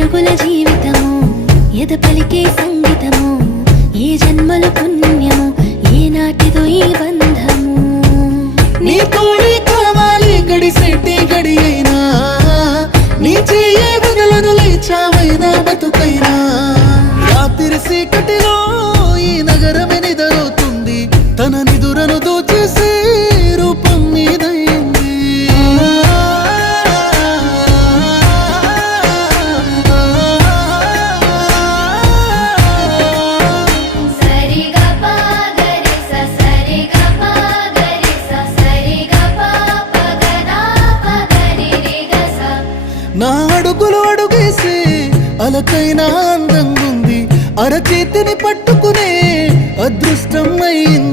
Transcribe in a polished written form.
అడుగుల జీవితము ఎద పలికే సంగీతము ఏ జన్మల పుణ్యము ఏ నాటిదో ఈ బంధము నీ తోడే కావాలి గడిసెట్టి గడి అయినా నీ చెయ్యే వదలను లేచావైనా బతుకైనా రాత్రి చీకటిలో ఈ నగరమే నిదరవుతుంది తన నిదురను దోచేసే రూపం నీదైంది నా అడుగులు అడుగేసి అలకైనా అందంగుంది అరచేతిని పట్టుకునే అదృష్టం అయింది